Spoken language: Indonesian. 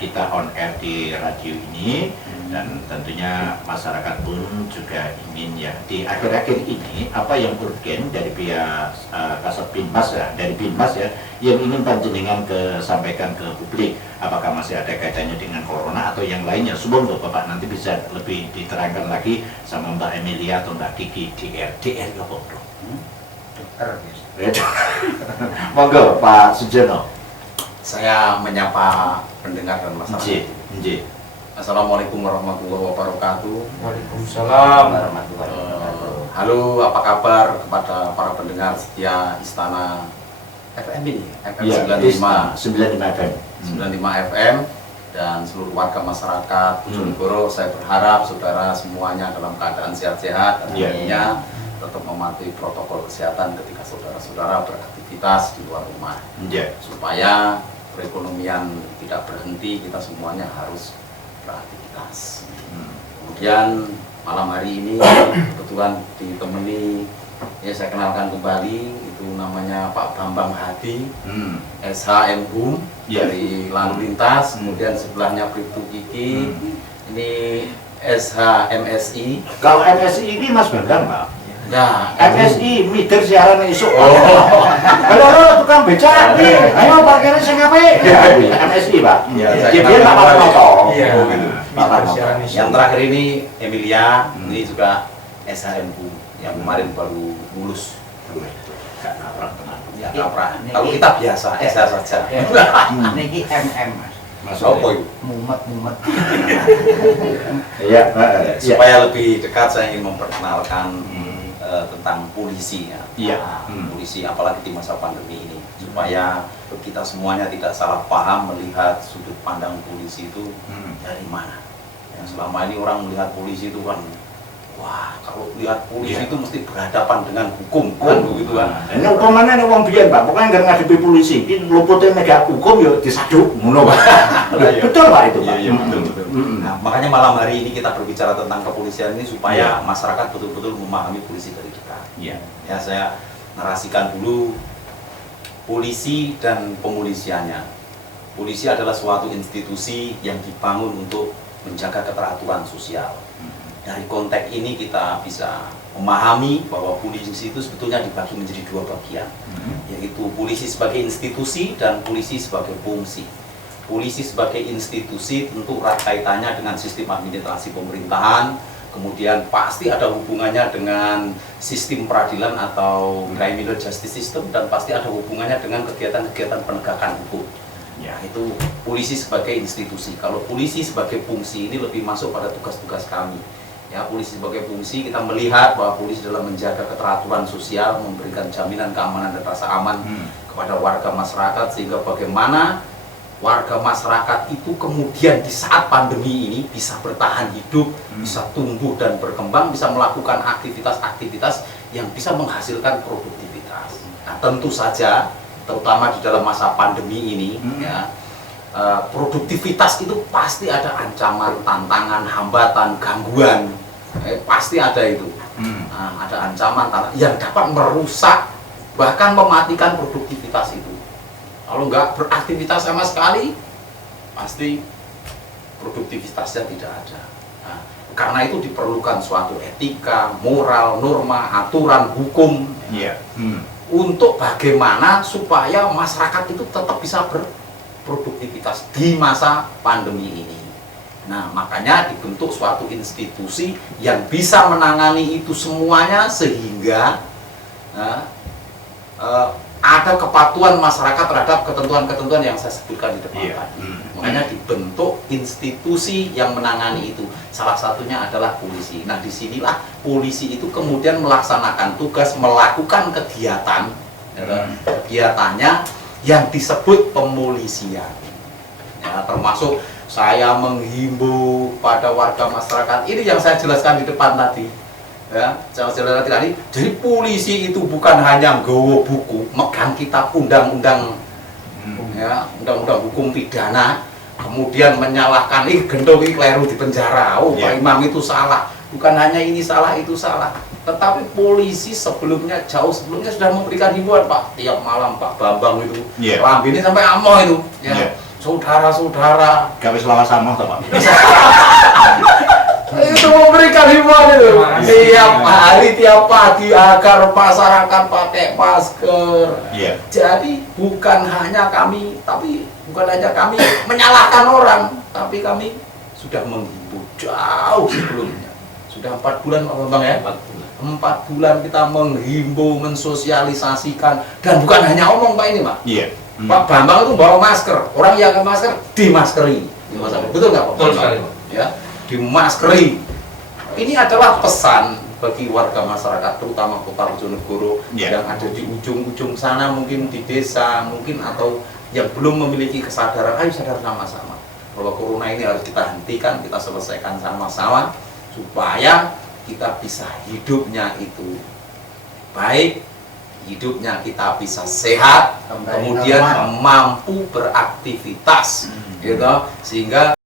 kita on air di radio ini, dan tentunya masyarakat pun juga ingin ya di akhir-akhir ini apa yang urgen dari pihak Kasat Binmas ya, dari Binmas ya, yang ingin panjenengan sampaikan ke publik, apakah masih ada kaitannya dengan corona atau yang lainnya. Semoga Bapak nanti bisa lebih diterangkan lagi sama Mbak Emilia atau Mbak Kiki DR ya Bro. Dokter. Monggo Pak Sujono. Saya menyapa pendengar dan masyarakat. Assalamualaikum warahmatullahi wabarakatuh. Waalaikumsalam warahmatullahi wabarakatuh. Halo, apa kabar kepada para pendengar setia Istana FM ini? FM Ya, 95 FM. 95 FM dan seluruh warga masyarakat Bojonegoro. Saya berharap saudara semuanya dalam keadaan sehat-sehat, artinya tetap mematuhi protokol kesehatan ketika saudara-saudara beraktivitas di luar rumah, supaya perekonomian tidak berhenti. Kita semuanya harus beraktivitas. Kemudian malam hari ini kebetulan ditemani, ya saya kenalkan kembali, itu namanya Pak Bambang Hadi, SHMHUM dari Lalu Lintas. Kemudian sebelahnya Bribtu Kiki, ini SHMSI. Kalau MSI ini Mas Bambang Pak? Ya, MSI mider siaran esuk. Halo tukang becak iki. Ayo parkirnya sing apik. MSI Pak. Ya, dia tak apa-apa. Iya. Yang terakhir ini Emilia, ini juga SHMHUM yang kemarin baru lulus. Gak nabrak tenan. Ya, nabrak. Kalau kita biasa, SH saja. Niki MM Mas. Masuk itu. Mumet. Iya, Supaya lebih dekat saya ingin memperkenalkan tentang polisi ya. Polisi apalagi di masa pandemi ini, supaya kita semuanya tidak salah paham melihat sudut pandang polisi itu dari mana. Yang selama ini orang melihat polisi itu kan, wah kalau lihat polisi itu mesti berhadapan dengan hukum kan begitu kan. Ini hukumannya nih wong biyen Pak, pokoknya nggak ngadepi polisi, ini luputnya negara hukum ya disaduk, ngono Pak. Betul Pak itu Pak. Iya betul. Nah, makanya malam hari ini kita berbicara tentang kepolisian ini supaya masyarakat betul-betul memahami polisi dari kita. Ya saya narasikan dulu polisi dan pemolisiannya. Polisi adalah suatu institusi yang dibangun untuk menjaga keteraturan sosial. Dari konteks ini kita bisa memahami bahwa polisi itu sebetulnya dibagi menjadi dua bagian, yaitu polisi sebagai institusi dan polisi sebagai fungsi. Polisi sebagai institusi tentu erat kaitannya dengan sistem administrasi pemerintahan, kemudian pasti ada hubungannya dengan sistem peradilan atau criminal justice system, dan pasti ada hubungannya dengan kegiatan-kegiatan penegakan hukum. Ya, itu polisi sebagai institusi. Kalau polisi sebagai fungsi ini lebih masuk pada tugas-tugas kami. Ya, polisi sebagai fungsi kita melihat bahwa polisi dalam menjaga keteraturan sosial, memberikan jaminan keamanan dan rasa aman kepada warga masyarakat, sehingga bagaimana warga masyarakat itu kemudian di saat pandemi ini bisa bertahan hidup, bisa tumbuh dan berkembang, bisa melakukan aktivitas-aktivitas yang bisa menghasilkan produktivitas. Nah, tentu saja terutama di dalam masa pandemi ini ya, produktivitas itu pasti ada ancaman, tantangan, hambatan, gangguan, pasti ada itu. Nah, ada ancaman yang dapat merusak bahkan mematikan produktivitas itu. Kalau nggak beraktivitas sama sekali, pasti produktivitasnya tidak ada. Nah, karena itu diperlukan suatu etika, moral, norma, aturan, hukum untuk bagaimana supaya masyarakat itu tetap bisa berproduktivitas di masa pandemi ini. Nah, makanya dibentuk suatu institusi yang bisa menangani itu semuanya, sehingga ada kepatuhan masyarakat terhadap ketentuan-ketentuan yang saya sebutkan di depan tadi. Makanya dibentuk institusi yang menangani itu. Salah satunya adalah polisi. Nah, disinilah polisi itu kemudian melaksanakan tugas, melakukan kegiatan, kegiatannya yang disebut pemolisian. Ya, termasuk saya menghimbau pada warga masyarakat, ini yang saya jelaskan di depan tadi. Ya, saya jelaskan tadi. Jadi polisi itu bukan hanya nggawa buku, megang kitab undang-undang, ya, undang-undang hukum pidana, kemudian menyalahkan gendong ini keliru di penjara. Pak Imam itu salah. Bukan hanya ini salah, itu salah. Tetapi polisi sebelumnya, jauh sebelumnya sudah memberikan himbauan, Pak. Tiap malam Pak Bambang itu, lambene sampai amoh itu. Ya. saudara-saudara Gawe selawat sama toh, Pak. itu memberikan himbauan itu tiap hari, tiap pagi agar masyarakat pakai masker. Iya. Jadi bukan hanya kami menyalahkan orang, tapi kami sudah menghimbau jauh sebelumnya. Sudah 4 bulan Pak Bambang ya? 4 bulan kita menghimbau, mensosialisasikan, dan bukan hanya omong Pak ini Pak. Iya. Pak Bambang itu bawa masker, orang yang pakai masker dimaskeri. Betul nggak Pak? Betul sekali, Pak. Ya, dimaskeri. Ini adalah pesan bagi warga masyarakat, terutama Kota Bojonegoro yang ada di ujung-ujung sana, mungkin di desa, mungkin atau yang belum memiliki kesadaran. Ayo sadar sama-sama bahwa corona ini harus kita hentikan, kita selesaikan sama-sama supaya kita bisa hidupnya itu baik, hidupnya kita bisa sehat, kemudian mampu beraktivitas, gitu, sehingga